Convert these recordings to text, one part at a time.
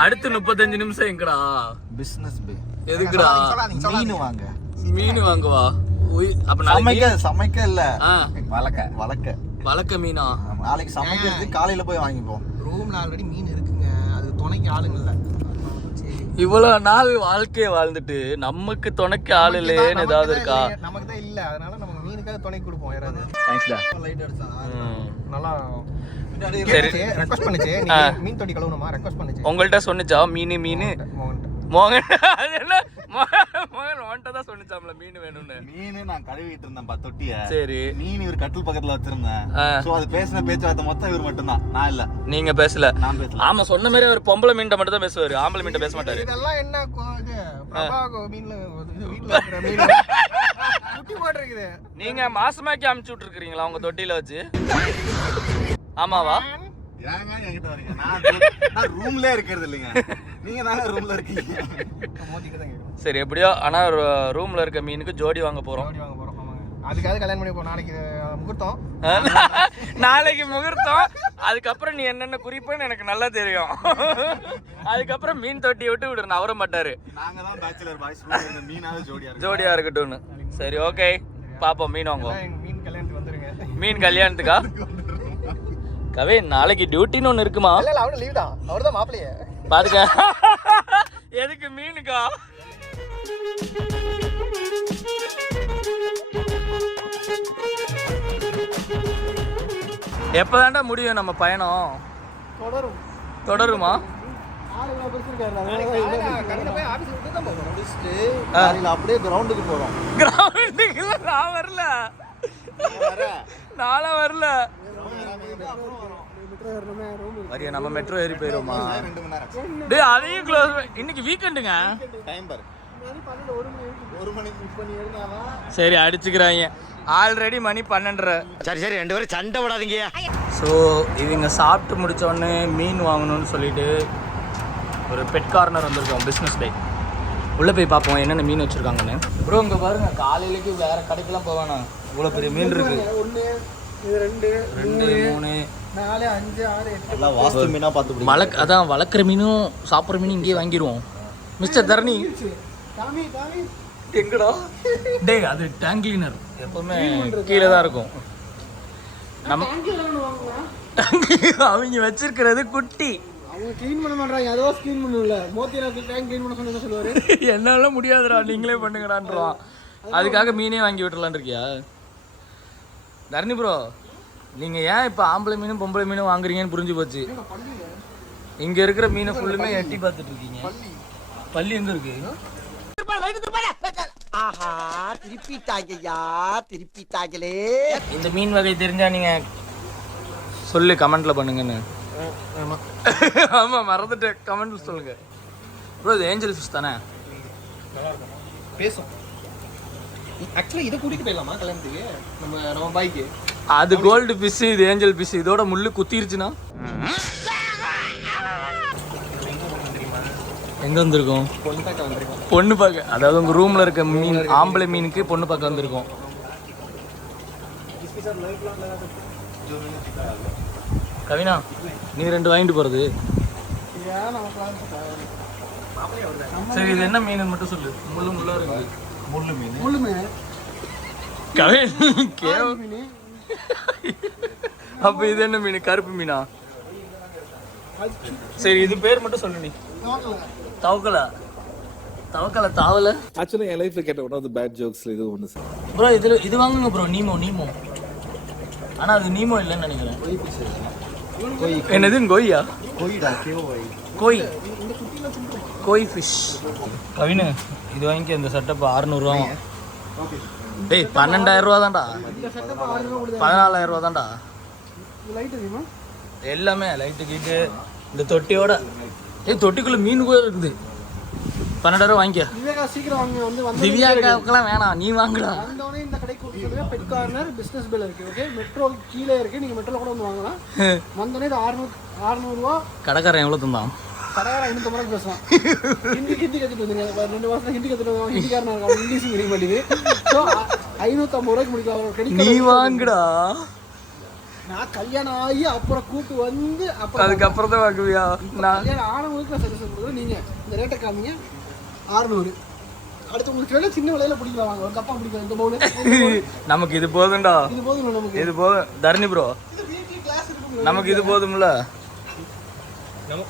அடுத்து முப்பத்தஞ்சு நிமிஷம் எங்கடா? பிசினஸ் பே எதுக்குடா? மீன் வாங்க. மீன் வாங்குவா? உய் அப்ப நாளைக்கு சமைக்க சமைக்க இல்ல. ஆ. வளக்க. வளக்க. வளக்க மீனா? நாளைக்கு சமைக்கிறது காலையில போய் வாங்கிப்போம். ரூம்ல ஆல்ரெடி மீன் இருக்குங்க. அது துணைக்கு ஆளுங்க இல்ல. இவ்வளவு நாள் வாழ்க்கைய வாழ்ந்துட்டு நமக்கு துணைக்கு ஆள் இல்லையேன்னு ஏதாவது இருக்கா? நமக்கு தான் இல்ல. அதனால மீனுக்காக துணை கொடுப்போம் யாராவது. தேங்க்ஸ்டா லைட் அடிச்சா நல்லா சரி. ரெக்வஸ்ட் பண்ணுச்சு மீன் தொட்டி கழுவணுமா? ரெக்வஸ்ட் பண்ணுச்சு. உங்கள்ட்ட சொன்னிச்சா? மீன் மீன். மோகன் மோகன் மோகன் உன்கிட்ட தான் சொன்னிச்சாம்ல மீன் வேணும்னு. மீன் நான் கழுவிட்டு இருந்தேன் பா தொட்டிய. சரி. மீன் இவர் கட்டில் பக்கத்துல வச்சிருந்தேன். சோ அது பேசின பேச்சுவார்த்தை மொத்தம் இவர் மட்டும்தான். நான் இல்ல. நீங்க பேசல. நான் பேசல. ஆமா சொன்ன மாதிரி அவர் பொம்பளை மீன்ட்ட மட்டும் தான் பேசுவாரு. ஆம்பளை மீன்ட்ட பேச மாட்டாரு. இதெல்லாம் என்ன மீன்ல மீன். குட்டி போட்டிருக்குது. நீங்க மாசமாக்கி அமுச்சு விட்டுருக்கீங்களா உங்க தொட்டில வச்சு? ஆமாவா? ஏங்க என்கிட்ட வரீங்க? நான் நான் ரூம்ல இருக்கிறது இல்லைங்க. நீங்க தாங்க ரூம்ல இருக்கீங்க. தான் சரி எப்படியோ ஆனா ரூம்ல இருக்க மீனுக்கு ஜோடி வாங்க போறோம் ஜோடி வாங்க போறோம் ஆமாங்க அதுக்காக கல்யாணம் பண்ணி நாளைக்கு முகூர்த்தம். நாளைக்கு முகூர்த்தம். அதுக்கப்புறம் நீ என்னென்ன குறிப்புன்னு எனக்கு நல்லா தெரியும். அதுக்கப்புறம் மீன் தொட்டி விட்டு விடுறேன். அவர மாட்டாரு. நாங்க தான் பேச்சுலர் பாய்ஸ் ரூம்ல இருந்த மீனாவது ஜோடியா இருக்கு ஜோடியா இருக்கட்டும்னு. சரி ஓகே பாப்போம் மீன் எங்க மீன் கல்யாணத்துக்கு வந்துருங்க. மீன் கல்யாணத்துக்கா? கவே நாளைக்கு டியூட்டின்னு ஒன்று இருக்குமா? இல்ல அவரு லீவ் தான். அவர் தான் மாப்பிளையே பாத்துக்க. எதுக்கு மீனுக்கா? எப்பதான்டா முடியும் நம்ம பயணம்? தொடரும். தொடருமா? அப்படியே கிரவுண்டுக்கு போறோம். கிரவுண்டுக்கு நான் வரல. நானும் வரல. வரியா நம்ம மெட்ரோ ஏறி போயிருவோமா? டேய் அதையும் க்ளோஸ் இன்னைக்கு வீக்கெண்டுங்க டைம் பாரு சரி அடிச்சுக்கிறாங்க. ஆல்ரெடி மணி பன்னெண்டரை. சரி சரி ரெண்டு பேரும் சண்டை விடாதீங்க ஸோ இவங்க சாப்பிட்டு முடிச்ச உடனே மீன் வாங்கணும்னு சொல்லிட்டு ஒரு பெட் கார்னர் வந்திருக்கோம் பிஸ்னஸ் டே உள்ளே போய் பார்ப்போம் என்னென்ன மீன் வச்சுருக்காங்கன்னு. ப்ரோ இங்கே பாருங்க காலையிலேக்கு வேற கடைக்கெல்லாம் போவானா இவ்வளோ பெரிய மீன் இருக்கு. ஒண்ணு இது ரெண்டு ரெண்டு மூணு நாலு அஞ்சு ஆறு எட்டு. நல்லா வாஸ்து மீனா பார்த்து வளக் அதான் வளர்க்குற மீனும் சாப்பிட்ற மீனும் இங்கேயே வாங்கிடுவோம். மிஸ்டர் தரணி. எங்கடா? டேய் அது டேங்க் கிளீனர் எப்பவுமே கீழே தான் இருக்கும். நம்ம அவங்க வச்சிருக்கிறது குட்டி. அவங்க க்ளீன் பண்ண மாட்டாங்க. அதோ க்ளீன் பண்ணல மோத்தி நான் டேங்க் க்ளீன் பண்ண சொன்னா சொல்லுவாரு? என்னால முடியாதுடா நீங்களே பண்ணுங்கடான்றான் அதுக்காக மீனே வாங்கி விட்டுலான் இருக்கியா? தரணி ப்ரோ நீங்க ஏன் இப்போ ஆம்பளை மீனும் பொம்பளை மீனும் வாங்குறீங்கன்னு புரிஞ்சு போச்சு? இங்க இருக்கிற மீனை ஃபுல்லுமே எட்டி பார்த்துட்டு இருக்கீங்க. பள்ளி எங்க இருக்கு? ஆஹா திருப்பிட்டாங்கய்யா திருப்பிட்டாங்களே. இந்த மீன் வகை தெரிஞ்சா நீங்க சொல்லு கமெண்ட்ல பண்ணுங்கன்னு. ஆமா. ஆமா மறந்துட்டேன். கமெண்ட்ல சொல்லுங்க. ப்ரோ இது ஏஞ்சல் ஃபிஷ் தானே? பேசும். ஆக்சுவலி இதை கூட்டிட்டு போயிடலாமா கல்யாணத்துக்கு? நம்ம நம்ம பைக்கு அது கோல்டு ஃபிஷ் இது ஏஞ்சல் ஃபிஷ் இதோட முள்ளு குத்திருச்சுன்னா? எங்க வந்திருக்கோம்? பொண்ணு பார்க்க வந்திருக்கோம். பொண்ணு பார்க்க அதாவது உங்க ரூம்ல இருக்க மீன் ஆம்பளை மீனுக்கு பொண்ணு பார்க்க வந்திருக்கோம். கவினா நீ ரெண்டு வாங்கிட்டு நமக்கு சரி இது என்ன மீன் மட்டும் சொல்லு. முள்ளு முள்ளா இருக்கு முள்ளு மீன்? முழுமே கவின் கேவ மீன். அப்ப இது என்ன மீன்? கருப்பு மீனா? சரி இது பேர் மட்டும் சொல்லு நீ. தவக்கல. தவக்கல தாவல. ஆக்சுவலி என் லைஃப்ல கேட்ட ஒன் ஆஃப் த பேட் ஜோக்ஸ்ல இது ஒன்று சார் ப்ரோ இதுல இது வாங்குங்க ப்ரோ நீமோ நீமோ ஆனா அது நீமோ இல்லைன்னு நினைக்கிறேன். என்னது கோய்யா? கோயிடா கேவோய் கோய். கோய் ஃபிஷ் கவினு இது வாங்கிக்க இந்த செட்டப் அறுநூறுவா டேய் பன்னெண்டாயிரம் ரூபா தான்டா. பதினாலாயிரம் ரூபா தான்டா. எல்லாமே லைட்டு கீட்டு இந்த தொட்டியோட. ஏய் தொட்டிக்குள்ள மீன் கூட இருக்குது. பன்னெண்டாயிரம் வாங்கிக்க. சீக்கிரம் வாங்க. வந்து திவ்யாக்காவுக்கெல்லாம் வேணாம் நீ வாங்குடா. வந்தோடனே இந்த கடைக்கு சொல்லுங்க பெட் கார்னர் பிசினஸ் பில் இருக்கு ஓகே மெட்ரோ கீழே இருக்கு. நீங்க மெட்ரோல கூட வந்து வாங்கலாம். வந்தோடனே இது அறுநூறு அறுநூறுவா கடைக்காரன் எவ்வளோ தந்தான்? கடையார ஐநூத்தி ரூபாய்க்கு பேசுவான். ஹிந்தி ஹிந்தி கத்துட்டு வந்துங்க ரெண்டு மாசம் ஹிந்தி கத்துட்டு வந்தோம் ஹிந்திக்காரனா இங்கிலீஷ் தெரிய மாட்டேங்குது ஸோ ஐநூத்தி ஐம்பது ரூபாய்க்கு முடிக்கலாம். நீ வாங்குடா. நான் கல்யாணம் ஆகி அப்புறம் கூட்டு வந்து அப்புறம் அதுக்கப்புறம் தான் வாங்குவியா? நான் கல்யாணம் ஆனவங்களுக்கு நான் சஜஷன் ஐநூறு நீங்கள் இந்த ரேட்டை காமிங்க. அறுநூறு. அடுத்து உங்களுக்கு வேலை சின்ன விலையில பிடிக்கலாம் வாங்க. ஒரு கப்பா பிடிக்கலாம் இந்த பவுல் நமக்கு இது போதும்டா. இது போதும் நமக்கு? இது போதும் தரணி ப்ரோ இது வீக்லி கிளாஸ் இருக்கு நமக்கு இது போதும்ல.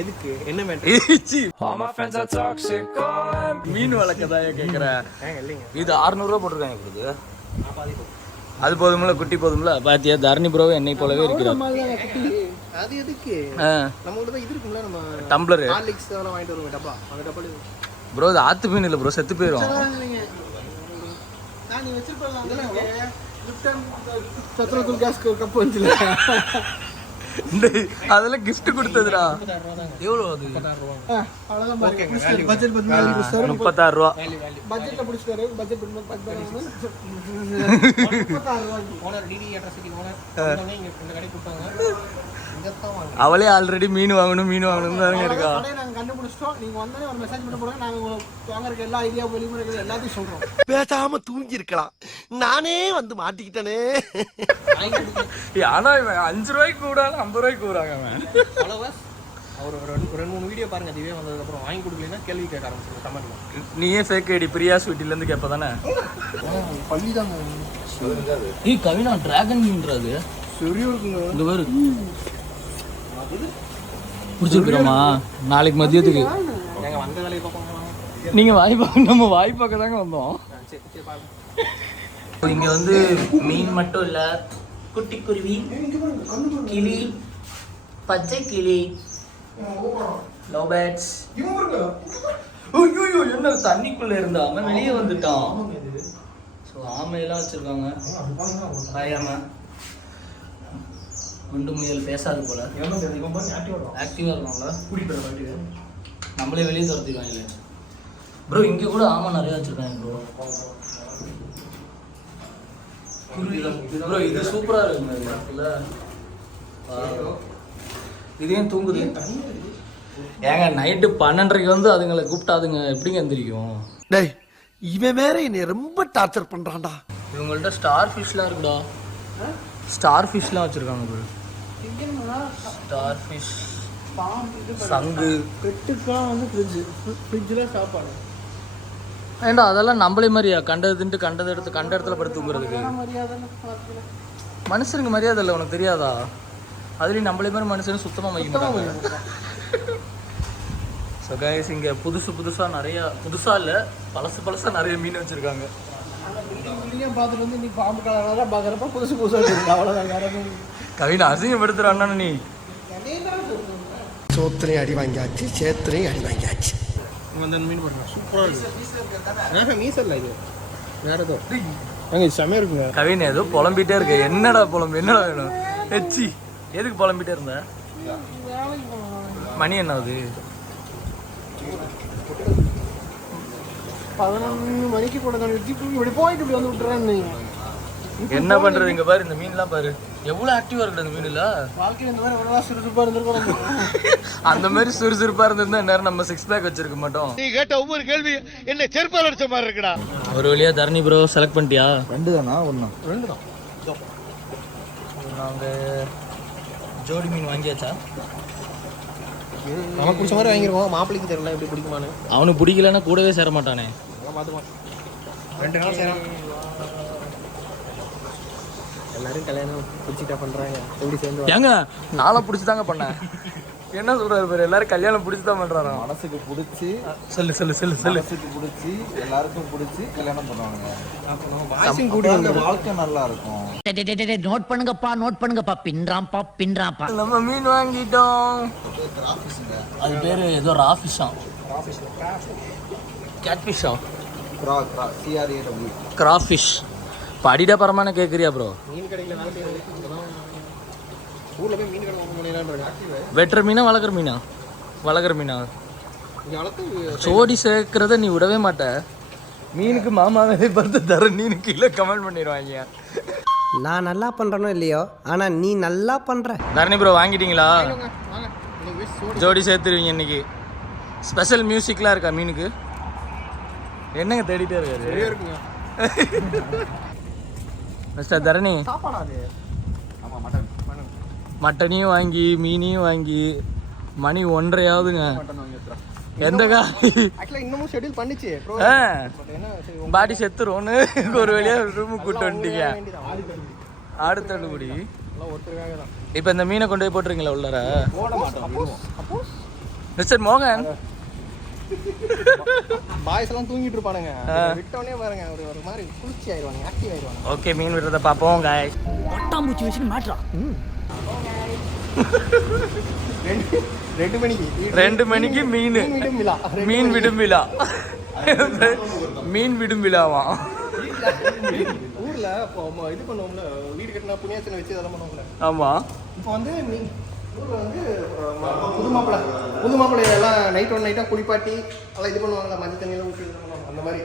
எதுக்கு? என்ன. மீன் வளர்க்கதான் கேக்குறேன். இது 600 ரூபா போட்டிருக்காங்க கொடுது அது போதும்ல குட்டி போதும்ல? பாத்தியா தரணி ப்ரோவும் என்னை போலவே இருக்கிறார் அது எதுக்கு? நம்ம இது இருக்கும்ல நம்ம டம்ளரு. ஹார்லிக்ஸ் அதெல்லாம் வாங்கிட்டு வருவோம் டப்பா. அந்த டப்பால ப்ரோ இது ஆத்து மீன் இல்லை ப்ரோ செத்து போயிடும் நான் நீ கேஸ் கப் வந்துல டேய், அதெல்லாம் gift கொடுத்ததுடா. எவ்வளோ அது? முப்பத்தாறு ரூபா. பட்ஜெட்டில் அவளே ஆல்ரெடி மீன் வாங்கணும் மீன் வாங்கணும் தானே இருக்கா? நாங்கள் கண்டுபிடிச்சிட்டோம். நீங்கள் வந்தோடனே ஒரு மெசேஜ் பண்ண போகிறோம் நாங்கள் உங்களுக்கு வாங்குறதுக்கு எல்லா ஐடியா வெளிமுறைகள் எல்லாத்தையும் சொல்கிறோம் பேசாம தூங்கி இருக்கலாம் நானே வந்து மாட்டிக்கிட்டனே. ஏய், ஆனா இவன் அஞ்சு ரூபாய்க்கு கூடாது ஐம்பது ரூபாய்க்கு கூறாங்க அவன். அவர் ஒரு ரெண்டு- ஒரு ரெண்டு மூணு வீடியோ பாருங்க. அதுவே வந்ததுக்கப்புறம் வாங்கி கொடுக்கலன்னா கேள்வி கேட்க ஆரம்பிச்சிருங்க கமெண்ட்ல நீயே ஃபேக் ஐடி பிரியா ஸ்வீட்டில இருந்து கேப்ப தானே? பள்ளி தாங்க ஏய் கவினா டிராகன் மீன்றது சரியா இருக்குங்க இந்த பேரு. பிடிச்சிருக்கிறோமா நாளைக்கு மதியத்துக்கு. நாங்க வந்த வேலையை பார்ப்போம் நீங்க வாய் பார்க்க நம்ம வாய் பார்க்க தாங்க வந்தோம். சரி சரி பாருங்க இங்க வந்து மீன் மட்டும் இல்ல குட்டி குருவி கிளி பச்சை கிளி லவ் பேட்ஸ் ஐயோ என்ன தண்ணிக்குள்ள இருந்தாம வெளியே வந்துட்டான். ஸோ ஆமையெல்லாம் வச்சிருக்காங்க. ஆயாம குண்டு முயல் பேசாது போல. ஆக்டிவா இருக்காங்களா நம்மளே வெளியே துரத்திடுவாங்க ப்ரோ இங்க கூட ஆமை நிறைய வச்சிருக்காங்க ப்ரோ ப்ரோ இது சூப்பரா இருக்கு இல்ல இது ஏன் தூங்குது? ஏங்க நைட்டு பன்னெண்டரைக்கு வந்து அதுங்களை கூப்பிட்டாதுங்க. எப்படிங்க எந்திரிக்கும்? டேய் இவன் வேற என்னை ரொம்ப டார்ச்சர் பண்றான்டா. இவங்கள்ட்ட ஸ்டார் ஃபிஷ்லாம் இருக்குடா. ஸ்டார் ஃபிஷ்லாம் வச்சிருக்காங்க ப்ரோ ஸ்டார் ஃபிஷ் சங்கு. பெட்டுக்கெல்லாம் வந்து ஃப்ரிட்ஜு ஃப்ரிட்ஜில் சாப்பாடு. ஏண்டா அதெல்லாம் நம்மளே மாதிரியா? கண்டது தின்ட்டு கண்டதை எடுத்து கண்ட இடத்துல படுத்து தூங்குறதுக்கு. மனுஷனுக்கு மரியாதை இல்லை உனக்கு தெரியாதா? அதுலேயும் நம்மளே மாதிரி மனுஷன் சுத்தமாக வைக்க மாட்டாங்க. ஸோ கைஸ் இங்கே புதுசு புதுசாக நிறைய புதுசாக இல்லை பழசு பழசாக நிறைய மீன் வச்சுருக்காங்க. பார்த்துட்டு வந்து நீ பாம்பு கலராக பார்க்குறப்ப புதுசு புதுசாக அவ்வளோதான் கவின் அசிங்கப்படுத்துறான்னா நீ. சோத்திரையும் அடி வாங்கியாச்சு சேத்திரையும் அடி வாங்கியாச்சு. அந்த மீன் பாருங்க சூப்பரா இருக்கு. ஆஹா மீசல் இது. வேற ஏதோ. அங்க இருக்குங்க. கவின் ஏதோ புலம்பிட்டே இருக்க. என்னடா புலம்பு என்னடா வேணும்? எச்சி எதுக்கு புலம்பிட்டே இருந்த? மணி என்ன ஆகுது? பதினொன்று மணிக்கு கூட இப்படி போயிட்டு இப்படி வந்து விட்டுறேன்னு என்ன பண்றது இங்க பாரு இந்த மீன்லாம் பாரு. எவ்வளவு ஆக்டிவா இருக்குது அந்த மீன்ல வாழ்க்கையில் இந்த மாதிரி ஒரு சுறுசுறுப்பாக இருந்திருக்கோம் அந்த மாதிரி சுறுசுறுப்பா இருந்திருந்தா நேரம் நம்ம சிக்ஸ் பேக் வச்சிருக்க மாட்டோம். நீ கேட்ட ஒவ்வொரு கேள்வி என்ன செருப்பால் அடிச்ச மாதிரி இருக்குடா. ஒரு வழியா தரணி ப்ரோ செலக்ட் பண்ணிட்டியா? ரெண்டு தானா ஒண்ணா. ரெண்டு தான் நாங்க ஜோடி மீன் வாங்கியாச்சா? நமக்கு பிடிச்ச மாதிரி வாங்கிருக்கோம் மாப்பிள்ளைக்கு தெரியல எப்படி பிடிக்குமான்னு. அவனுக்கு பிடிக்கலன்னா கூடவே சேர மாட்டானே. ரெண்டு நாள் சேரும் எல்லாரும் கல்யாணம் பிடிச்சிட்டா பண்றாங்க. எப்படி சேர்ந்து ஏங்க? நாளை பிடிச்சி தாங்க பண்ணேன். என்ன சொல்றாரு பாரு எல்லாரும் கல்யாணம் பிடிச்சி தான் பண்றாராம். மனசுக்கு பிடிச்சி சொல்லு சொல்லு சொல்லு சொல்லு. மனசுக்கு பிடிச்சி எல்லாருக்கும் பிடிச்சி கல்யாணம் பண்ணுவாங்க வாழ்க்கை நல்லா இருக்கும். நோட் பண்ணுங்கப்பா நோட் பண்ணுங்கப்பா. பின்றாம்பா பின்றாம்பா நம்ம மீன் வாங்கிட்டோம். அது பேரு ஏதோ ராஃபிஷா. கேட்ஃபிஷா கிராஃபிஷ். இப்போ அடிடா பரமான கேட்குறியா ப்ரோ மீன் கடையில் வேலை செய்யறது இப்பதான் ஊர்ல போய் மீன் கடை ஓப்பன் பண்ணிடலான்றாங்க வெட்டுற மீனா வளர்க்குற மீனா? வளர்க்குற மீனா? சோடி சேர்க்கறத நீ விடவே மாட்ட. மீனுக்கு மாமா வேலை பார்த்து தர நீனு கீழே கமெண்ட் பண்ணிடுவாங்க. நான் நல்லா பண்றேனோ இல்லையோ? ஆனா நீ நல்லா பண்ற. தரணி ப்ரோ வாங்கிட்டீங்களா? ஜோடி சேர்த்துருவீங்க இன்னைக்கு. ஸ்பெஷல் மியூசிக்லாம் இருக்கா மீனுக்கு? என்னங்க தேடிட்டே இருக்காரு? மிஸ்டர் தரணி. மட்டனையும் வாங்கி மீனையும் வாங்கி மணி ஒன்றரையாவதுங்க எந்த இன்னமும் ஷெட்யூல் பண்ணிச்சு பட் செத்துரும்னு ஒரு வழியா ரூமுக்கு கூட்டு வந்துட்டீங்க. ஆடி ஆடு தள்ளுபடி. இப்போ இந்த மீனை கொண்டு போய் போட்டுருங்களா உள்ளார? மிஸ்டர் மோகன். பாய்ஸ் எல்லாம் தூங்கிட்டு இருப்பானுங்க. விட்டோடனே பாருங்க ஒரு ஒரு மாதிரி குளிர்ச்சி ஆயிடுவாங்க ஆக்டிவ் ஆயிடுவாங்க ஓகே மீன் விடுறத காய் பட்டாம்பூச்சி வச்சு மாற்றா ரெண்டு ரெண்டு மணிக்கு ரெண்டு மணிக்கு மீன் மீன். விடும் விழா. மீன் விடும் விழா. மீன் விடும் விழாவாம். ஊர்ல இது பண்ணுவோம்ல வீடு கட்டினா புண்ணியாச்சனை வச்சு அதெல்லாம் பண்ணுவோம்ல. ஆமா. இப்போ வந்து ஊர்ல வந்து ம- புது மாப்பிள்ளை புது நைட் ஒன் நைட்டா குளிப்பாட்டி எல்லாம் இது பண்ணுவாங்கல்ல மஞ்சள் தண்ணியெல்லாம் ஊற்றி பண்ணுவாங்க அந்த மாதிரி.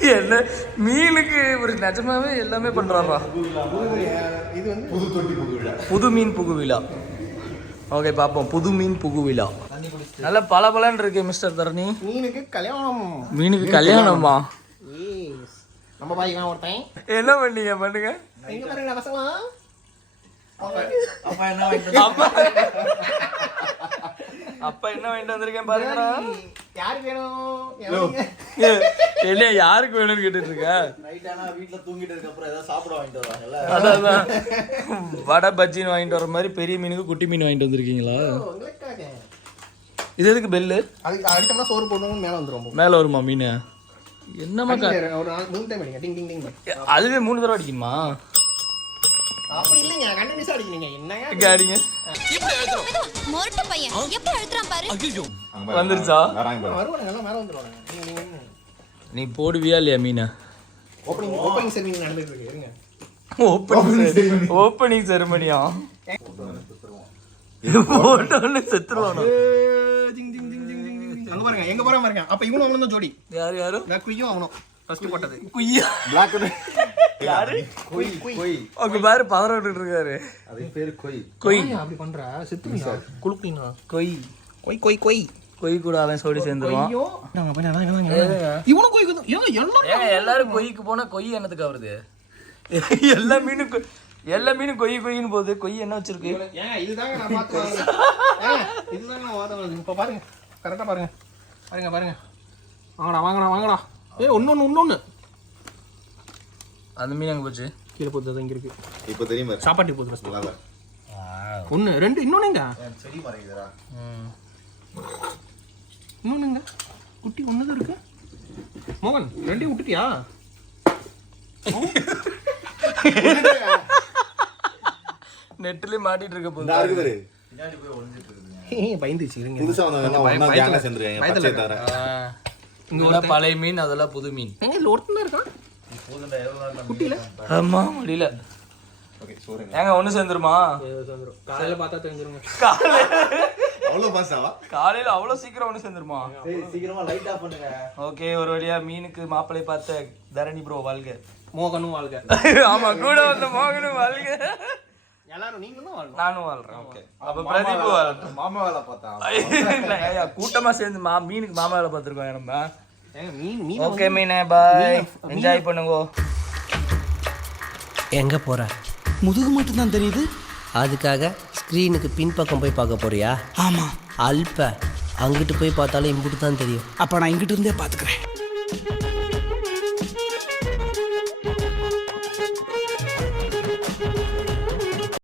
என்ன? மீனுக்கு ஒரு நிஜமாவே எல்லாமே பண்றாரா புது அஹ், இது வந்து புது தொட்டி புது விழா. புது மீன் புகு விழா. ஓகே பார்ப்போம் புது மீன் புகு விழா. நல்ல பல இருக்கு மிஸ்டர் தரணி. மீனுக்கு கல்யாணம். மீனுக்கு கல்யாணமா? Yes. நம்ம பாய்க்கலாம் ஒருத்தன். என்ன பண்ணீங்க? பண்ணுங்க. எங்க பாருங்க பசங்களா அப்பா அப்பா என்ன வாங்கிட்டு வந்திருக்கேன் பாருங்கடா. யாருக்கு வேணும்? யாருக்கு? என்ன யாருக்கு வேணும்னு கேட்டுட்டு இருக்க நைட் ஆனா வீட்ல தூங்கிட்டு இருக்க அப்புறம் ஏதாவது சாப்பிட வாங்கிட்டு வருவாங்கல்ல. அதான் அதான். வடை பஜ்ஜின்னு வாங்கிட்டு வர மாதிரி பெரிய மீனுக்கு குட்டி மீன் வாங்கிட்டு வந்திருக்கீங்களா? உங்களுக்காக. இது எதுக்கு பெல்லு? அதுக்கு அடிச்சோம்னா சோறு போடணும் மேல வந்துரும் மேல வருமா மீன்? என்னமா கா- ஒரு நாள் மூணு டைம் அடிங்க. டிங் டிங் டிங் அதுவே மூணு தடவை அடிக்குமா? அப்படி இல்லைங்க கண்டினியூஸா அடிக்கிறீங்க. என்னங்க இங்க அடிங்க? மொரட்டு பையன். எப்படி அழுத்துறான் பாரு? வந்துருச்சா வராங்க பாரு. வருவானுங்க எல்லாம் மேல வந்துருவாங்க நீங்க நீங்க நீ போடுவியா இல்லையா மீனை? ஓப்பனிங் ஓப்பனிங் செரிமனி நடந்துட்டு இருக்கு இருங்க. செருமனியா போட்டோன்னு செத்துருவானோ. அங்க பாருங்க எங்க போறா பாருங்க. அப்ப இவனும் அவனும் தான் ஜோடி. யாரு யாரு? நான் குய்யும் அவனும். ஃபர்ஸ்ட் போட்டது. குய்யா and- யாரு? கொய் கொய் உங்க பாரு பதற விட்டுட்டு இருக்காரு அது பேரு கொய். கொய். அப்படி பண்ற? செத்துருங்க குளுக்கினா கொய். கொய் கொய் கொய். கொய் கூட அவன் சோடி சேர்ந்துருவான். ஐயோ நாங்க போய் அதான் இவனும் இவனும் கொய் குது ஏங்க எல்லாரும் எல்லாரும் கொய்க்கு போனா கொய் என்னத்துக்கு ஆகுறது எல்லா மீனும் கொய்- எல்லா மீனும் கொய் கொய்னு போகுது. கொய் என்ன வச்சிருக்கு? இதுதாங்க நான் பார்த்து இதுதாங்க நான் வாதம் வருது. இப்ப பாருங்க கரெக்டா பாருங்க. பாருங்க பாருங்க. வாங்கடா வாங்கடா வாங்கடா. ஏ ஒன்னொன்னு இன்னொன்னு அந்த மீன் எங்க போச்சு? கீழே அது இங்க இருக்கு. இப்போ தெரியுமா சாப்பாட்டு போகுது ஃபர்ஸ்ட் நல்லாவே ஒன்னு ரெண்டு இன்னொன்னுங்க செடி மறைக்குதுடா. இன்னொன்னுங்க குட்டி ஒன்று தான் இருக்கு. மோகன் ரெண்டையும் விட்டுட்டியா? நெட்லயே மாட்டிட்டு இருக்க போகுது. பயந்துச்சு இருங்க. புதுசா வந்தவங்க பயத்துல- இதெல்லாம் பழைய மீன் அதெல்லாம் புது மீன். எங்க இதுல ஒருத்தன் தான் இருக்கான். ஆமா முடியல. ஏங்க ஒண்ணு சேர்ந்துருமா? காலையில பார்த்தா தெரிஞ்சிருங்க. காலையில அவ்வளவு பாசாவா காலையில அவ்வளவு சீக்கிரம் ஒண்ணு சேர்ந்துருமா? சரி சீக்கிரமா லைட் ஆஃப் பண்ணுங்க. ஓகே ஒரு வழியா மீனுக்கு மாப்பிளை பார்த்த தரணி ப்ரோ வாழ்க. மோகனும் வாழ்க. ஆமா கூட வந்த மோகனும் வாழ்க. எல்லாரும் நீங்களும் வாழ்க நானும் வாழ்றேன் ஓகே அப்ப பிரதீப் வாழ்றேன் மாமா வேலை பார்த்தா? ஐயா, கூட்டமா சேர்ந்து மா மீனுக்கு மாமா வேலை பார்த்துருக்கோம் நம்ம. ஏங்க மீன் மீன் ஓகே மீனே பாய் என்ஜாய் பண்ணுங்க. எங்கே போகிற முதுகு மட்டும் தான் தெரியுது. அதுக்காக ஸ்க்ரீனுக்கு பின்பக்கம் போய் பார்க்க போறியா? ஆமா. அல்ப. அங்கிட்டு போய் பார்த்தாலும் இம்புட்டு தான் தெரியும். அப்ப நான் இங்கிட்ட இருந்தே பாத்துக்கிறேன்